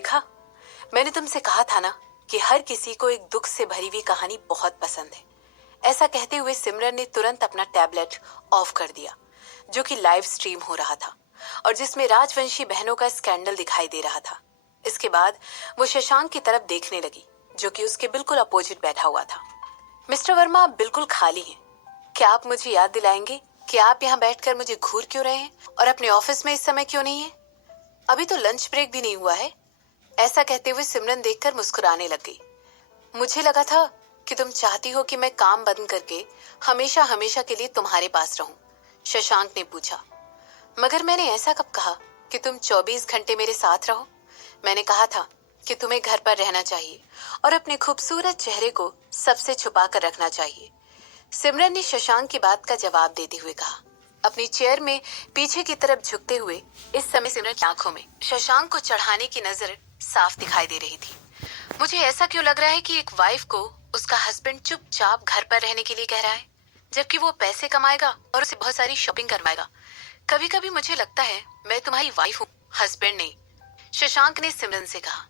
देखा, मैंने तुमसे कहा था ना कि हर किसी को एक दुख से भरी हुई कहानी बहुत पसंद है। ऐसा कहते हुए सिमरन ने तुरंत अपना टैबलेट ऑफ कर दिया, जो कि लाइव स्ट्रीम हो रहा था और जिसमें राजवंशी बहनों का स्कैंडल दिखाई दे रहा था। इसके बाद वो शशांक की तरफ देखने लगी, जो कि उसके बिल्कुल अपोजिट बैठा हुआ था। मिस्टर वर्मा, आप बिल्कुल खाली हैं। क्या आप मुझे याद दिलाएंगे कि आप यहाँ बैठकर मुझे घूर क्यों रहे हैं और अपने ऑफिस में इस समय क्यों नहीं है? अभी तो लंच ब्रेक भी नहीं हुआ है। ऐसा कहते हुए सिमरन देखकर मुस्कुराने लग गई। मुझे लगा था कि तुम चाहती हो कि मैं काम बंद करके हमेशा हमेशा के लिए तुम्हारे पास रहूं, शशांक ने पूछा। मगर मैंने ऐसा कब कहा कि तुम 24 घंटे मेरे साथ रहो? मैंने कहा था कि तुम्हें घर पर रहना चाहिए और अपने खूबसूरत चेहरे को सबसे छुपा कर रखना चाहिए, सिमरन ने शशांक की बात का जवाब देते हुए कहा, अपनी चेयर में पीछे की तरफ झुकते हुए। इस समय सिमरन की आंखों में शशांक को चढ़ाने की नजर साफ दिखाई दे रही थी। मुझे ऐसा क्यों लग रहा है कि एक वाइफ को उसका हस्बैंड चुपचाप घर पर रहने के लिए कह रहा है, जबकि वो पैसे कमाएगा और उसे बहुत सारी शॉपिंग करवाएगा। कभी कभी मुझे लगता है मैं तुम्हारी वाइफ हूँ, हस्बैंड नहीं, शशांक ने सिमरन से कहा।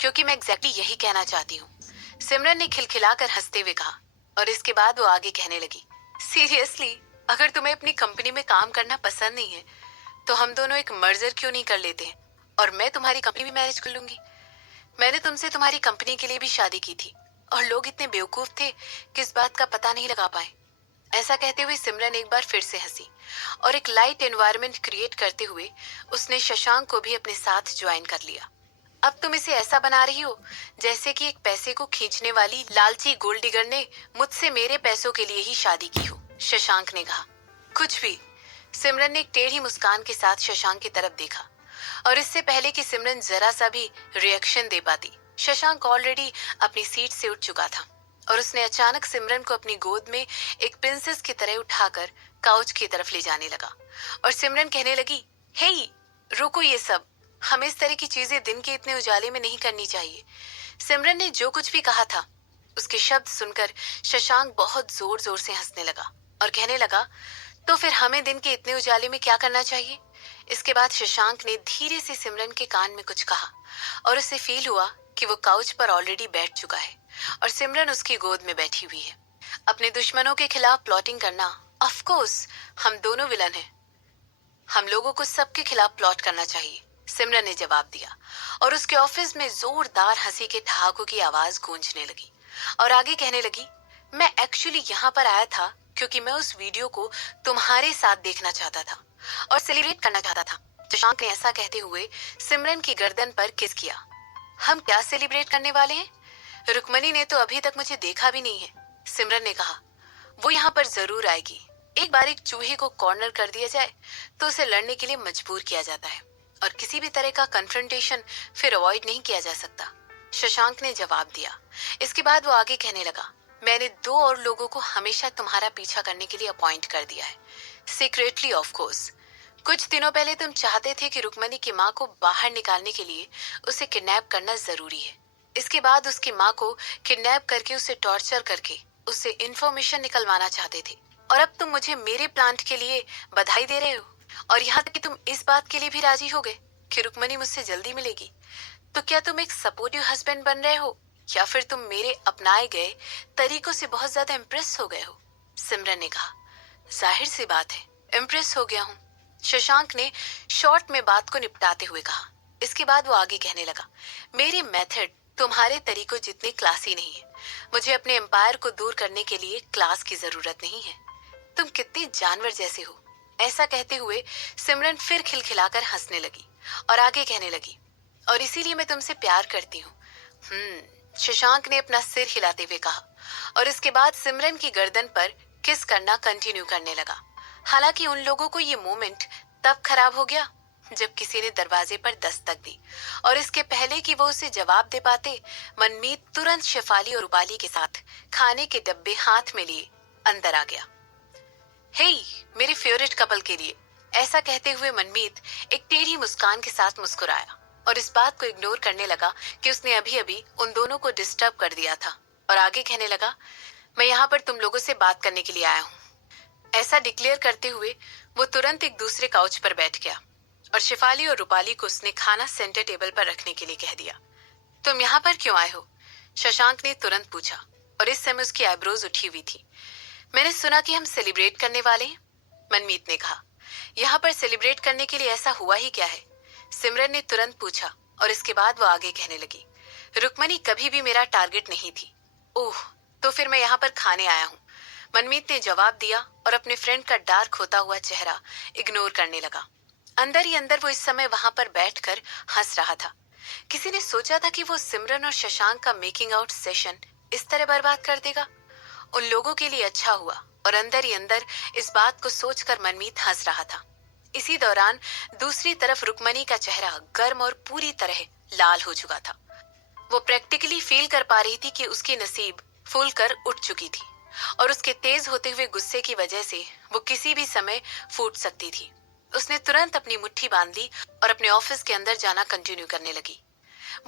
क्योंकि मैं एग्जैक्टली यही कहना चाहती हूँ, सिमरन ने खिलखिलाकर हंसते हुए कहा। और इसके बाद वो आगे कहने लगी, सीरियसली, अगर तुम्हें अपनी कंपनी में काम करना पसंद नहीं है तो हम दोनों एक मर्जर क्यों नहीं कर लेते हैं और मैं तुम्हारी कंपनी भी मैनेज कर लूंगी। मैंने तुमसे तुम्हारी कंपनी के लिए भी शादी की थी और लोग इतने बेवकूफ थे कि इस बात का पता नहीं लगा पाए। ऐसा कहते हुए सिमरन एक बार फिर से हंसी और एक लाइट एनवायरनमेंट क्रिएट करते हुए उसने शशांक को भी अपने साथ ज्वाइन कर लिया। अब तुम इसे ऐसा बना रही हो जैसे कि एक पैसे को खींचने वाली लालची गोल्ड डिगर ने मुझसे मेरे पैसों के लिए ही शादी की हो, शशांक ने कहा। कुछ भी, सिमरन ने एक टेढ़ी मुस्कान के साथ शशांक की तरफ देखा और इससे पहले कि सिमरन जरा सा भी रिएक्शन दे पाती, शशांक ऑलरेडी अपनी सीट से उठ चुका था और उसने अचानक सिमरन को अपनी गोद में एक प्रिंसेस की तरह उठाकर काउच की तरफ ले जाने लगा और सिमरन कहने लगी, हे रुको, ये सब हमें इस तरह की चीजें दिन के इतने उजाले में नहीं करनी चाहिए। सिमरन ने जो कुछ भी कहा था उसके शब्द सुनकर शशांक बहुत जोर जोर से हंसने लगा और कहने लगा, तो फिर हमें दिन के इतने उजाले में क्या करना चाहिए? इसके बाद शशांक ने धीरे से सिमरन के कान में कुछ कहा और उसे फील हुआ कि वो काउच पर ऑलरेडी बैठ चुका है और सिमरन उसकी गोद में बैठी हुई है। अपने दुश्मनों के खिलाफ प्लॉटिंग करना, ऑफ कोर्स हम दोनों विलन हैं। हम लोगों को सबके खिलाफ प्लॉट करना चाहिए, सिमरन ने जवाब दिया और उसके ऑफिस में जोरदार हंसी के ठहाकों की आवाज गूंजने लगी और आगे कहने लगी, मैं एक्चुअली यहाँ पर आया था क्योंकि मैं उस वीडियो को तुम्हारे साथ देखना चाहता था और सेलिब्रेट करना चाहता था। शशांक ने ऐसा कहते हुए सिमरन की गर्दन पर किस किया। हम क्या सेलिब्रेट करने वाले हैं? रुक्मणी ने तो अभी तक मुझे देखा भी नहीं है, सिमरन ने कहा। वो यहाँ पर जरूर आएगी। एक बार एक चूहे को कॉर्नर कर दिया जाए तो उसे लड़ने के लिए मजबूर किया जाता है और किसी भी तरह का कन्फ्रंटेशन फिर अवॉइड नहीं किया जा सकता, शशांक ने जवाब दिया। इसके बाद वो आगे कहने लगा, मैंने 2 और लोगों को हमेशा तुम्हारा पीछा करने के लिए अपॉइंट कर दिया है, सीक्रेटली ऑफ कोर्स। कुछ दिनों पहले तुम चाहते थे कि रुक्मणी की माँ को बाहर निकालने के लिए उसे किडनैप करना जरूरी है। इसके बाद उसकी माँ को किडनैप करके उसे टॉर्चर करके उससे इंफॉर्मेशन निकलवाना चाहते थे और अब तुम मुझे मेरे प्लांट के लिए बधाई दे रहे हो और यहाँ तक कि तुम इस बात के लिए भी राजी हो गए कि रुक्मणी मुझसे जल्दी मिलेगी। तो क्या तुम एक सपोर्टिव हस्बैंड बन रहे हो या फिर तुम मेरे अपनाए गए तरीकों से बहुत ज्यादा इम्प्रेस हो गए हो? सिमरन ने कहा। जाहिर सी बात है, इम्प्रेस हो गया हूँ, शशांक ने शॉर्ट में बात को निपटाते हुए कहा। इसके बाद वो आगे कहने लगा, मेरे मेथड तुम्हारे तरीकों जितने क्लासी नहीं है। मुझे अपने एम्पायर को दूर करने के लिए क्लास की जरूरत नहीं है। तुम कितने जानवर जैसे हो। ऐसा कहते हुए सिमरन फिर खिलखिलाकर हंसने लगी और आगे कहने लगी, और इसीलिए मैं तुमसे प्यार करती हूँ। शशांक ने अपना सिर हिलाते हुए कहा और इसके बाद सिमरन की गर्दन पर किस करना कंटिन्यू करने लगा। हालांकि उन लोगों को ये मोमेंट तब खराब हो गया जब किसी ने दरवाजे पर दस्तक दी और इसके पहले कि वो उसे जवाब दे पाते, मनमीत तुरंत शेफाली और रूपाली के साथ खाने के डब्बे हाथ में लिए अंदर आ गया। हे, मेरे फेवरेट कपल के लिए, ऐसा कहते हुए मनमीत एक टेढ़ी मुस्कान के साथ मुस्कुराया और इस बात को इग्नोर करने लगा कि उसने अभी अभी उन दोनों को डिस्टर्ब कर दिया था और आगे कहने लगा, मैं यहाँ पर तुम लोगों से बात करने के लिए आया हूँ। ऐसा डिक्लेयर करते हुए वो तुरंत एक दूसरे काउच पर बैठ गया और शिफाली और रूपाली को उसने खाना सेंटर टेबल पर रखने के लिए कह दिया। तुम यहाँ पर क्यों आए हो? शशांक ने तुरंत पूछा और इस समय उसकी आईब्रोज उठी हुई थी। मैंने सुना कि हम सेलिब्रेट करने वाले हैं, मनमीत ने कहा। यहाँ पर सेलिब्रेट करने के लिए ऐसा हुआ ही क्या है? सिमरन ने तुरंत पूछा और इसके बाद वो आगे कहने लगी, रुक्मणी कभी भी मेरा टारगेट नहीं थी। ओह, तो फिर मैं यहाँ पर खाने आया हूँ, मनमीत ने जवाब दिया और अपने फ्रेंड का डार्क होता हुआ चेहरा इग्नोर करने लगा। अंदर ही अंदर वो इस समय वहां पर बैठकर हंस रहा था। किसी ने सोचा था कि वो सिमरन और शशांक का मेकिंग आउट सेशन इस तरह बर्बाद कर देगा? उन लोगों के लिए अच्छा हुआ और अंदर ही अंदर इस बात को सोचकर मनमीत हंस रहा था। इसी दौरान दूसरी तरफ रुक्मणी का चेहरा गर्म और पूरी तरह लाल हो चुका था। वो प्रैक्टिकली फील कर पा रही थी कि उसकी नसीब फूल कर उठ चुकी थी और उसके तेज होते हुए गुस्से की वजह से वो किसी भी समय फूट सकती थी। उसने तुरंत अपनी मुट्ठी बांध ली और अपने ऑफिस के अंदर जाना कंटिन्यू करने लगी।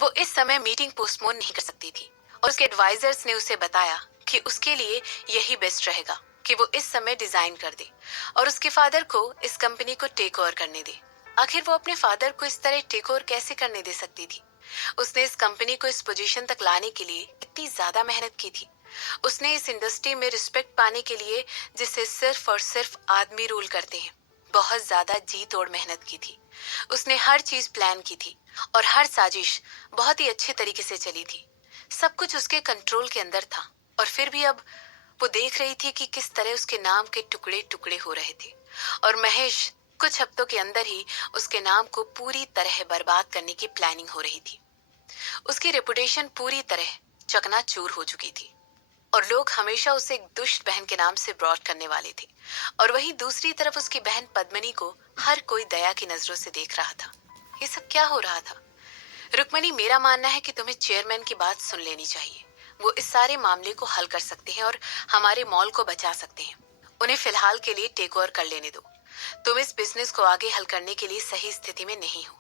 वो इस समय मीटिंग पोस्टपोन नहीं कर सकती थी और उसके एडवाइजर्स ने उसे बताया कि उसके लिए यही बेस्ट रहेगा कि वो इस समय डिजाइन कर दे और उसके फादर को इस कंपनी को टेक ओवर करने दे। आखिर वो अपने फादर को इस तरह टेक ओवर कैसे करने दे सकती थी? उसने इस कंपनी को इस पोजीशन तक लाने के लिए इतनी ज्यादा मेहनत की थी। उसने इस इंडस्ट्री में रिस्पेक्ट पाने के लिए, जिससे सिर्फ और सिर्फ आदमी रूल करते हैं, बहुत ज्यादा जी तोड़ मेहनत की थी। उसने हर चीज प्लान की थी और हर साजिश बहुत ही अच्छे तरीके से चली थी। सब कुछ उसके कंट्रोल के अंदर था और फिर भी अब वो देख रही थी कि किस तरह उसके नाम के टुकड़े टुकड़े हो रहे थे और महेश कुछ हफ्तों के अंदर ही उसके नाम को पूरी तरह बर्बाद करने की प्लानिंग हो रही थी। उसकी रेपुटेशन पूरी तरह चकनाचूर हो चुकी थी और लोग हमेशा उसे एक दुष्ट बहन के नाम से ब्रॉड करने वाले थे और वहीं दूसरी तरफ उसकी बहन पद्मिनी को हर कोई दया की नजरों से देख रहा था। ये सब क्या हो रहा था? रुक्मणी, मेरा मानना है कि तुम्हें चेयरमैन की बात सुन लेनी चाहिए। वो इस सारे मामले को हल कर सकते हैं और हमारे मॉल को बचा सकते हैं। उन्हें फिलहाल के लिए टेक ओवर कर लेने दो। तुम इस बिजनेस को आगे हल करने के लिए सही स्थिति में नहीं हो।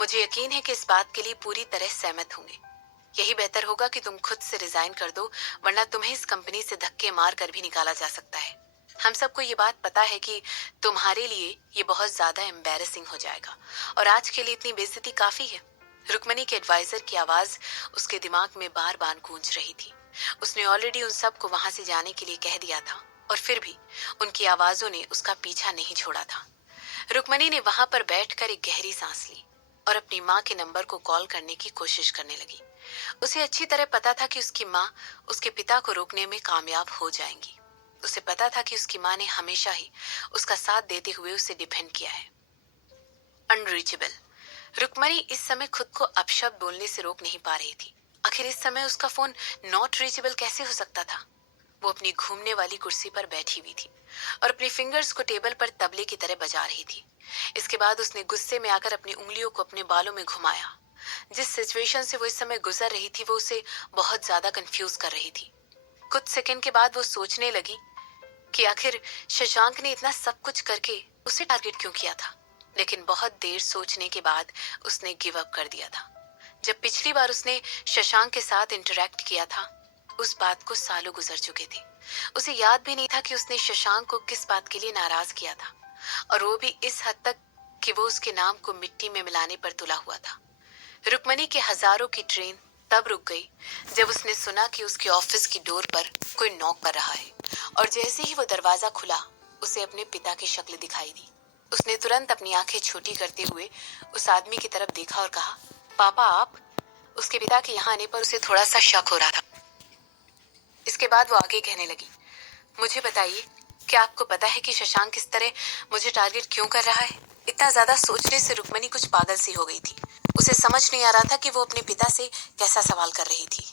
मुझे यकीन है कि इस बात के लिए पूरी तरह सहमत होंगे। यही बेहतर होगा कि तुम खुद से रिजाइन कर दो, वरना तुम्हें इस कंपनी से धक्के मार कर भी निकाला जा सकता है। हम सबको ये बात पता है कि तुम्हारे लिए ये बहुत ज्यादा एम्बैरेसिंग हो जाएगा और आज के लिए इतनी बेइज्जती काफी है। रुक्मणी के एडवाइजर की आवाज उसके दिमाग में बार बार गूंज रही थी। उसने ऑलरेडी उन सबको वहां से जाने के लिए कह दिया था और फिर भी उनकी आवाजों ने उसका पीछा नहीं छोड़ा था। रुक्मणी ने वहां पर बैठकर एक गहरी सांस ली और अपनी माँ के नंबर को कॉल करने की कोशिश करने लगी। उसे अच्छी तरह पता था कि उसकी माँ उसके पिता को रोकने में कामयाब हो जाएंगी। उसे पता था कि उसकी माँ ने हमेशा ही उसका साथ देते हुए उसे डिफेंड किया है। अनरीचेबल। रुक्मणी इस समय खुद को अपशब्द बोलने से रोक नहीं पा रही थी। आखिर इस समय उसका फोन नॉट रीचेबल कैसे हो सकता था? वो अपनी घूमने वाली कुर्सी पर बैठी हुई थी और अपनी फिंगर्स को टेबल पर तबले की तरह बजा रही थी। इसके बाद उसने गुस्से में आकर अपनी उंगलियों को अपने बालों में घुमाया। जिस सिचुएशन से वो इस समय गुजर रही थी वो उसे बहुत ज्यादा कंफ्यूज कर रही थी। कुछ सेकंड के बाद वो सोचने लगी कि आखिर शशांक ने इतना सब कुछ करके उसे टारगेट क्यों किया था। लेकिन बहुत देर सोचने के बाद उसने गिव अप कर दिया था। जब पिछली बार उसने शशांक के साथ इंटरेक्ट किया था, उस बात को सालों गुजर चुके थे। उसे याद भी नहीं था कि उसने शशांक को किस बात के लिए नाराज किया था, और वो भी इस हद तक कि वो उसके नाम को मिट्टी में मिलाने पर तुला हुआ था। रुक्मणी के हजारों की ट्रेन तब रुक गई जब उसने सुना कि उसके ऑफिस की डोर पर कोई नॉक कर रहा है, और जैसे ही वो दरवाजा खुला उसे अपने पिता की शक्ल दिखाई दी। उसने तुरंत अपनी आंखें छोटी करते हुए उस आदमी की तरफ देखा और कहा, पापा आप? उसके पिता के यहाँ आने पर उसे थोड़ा सा शक हो रहा था। इसके बाद वो आगे कहने लगी, मुझे बताइए, क्या आपको पता है कि शशांक किस तरह मुझे टारगेट क्यों कर रहा है? इतना ज्यादा सोचने से रुक्मणी कुछ पागल सी हो गई थी। उसे समझ नहीं आ रहा था कि वो अपने पिता से कैसा सवाल कर रही थी।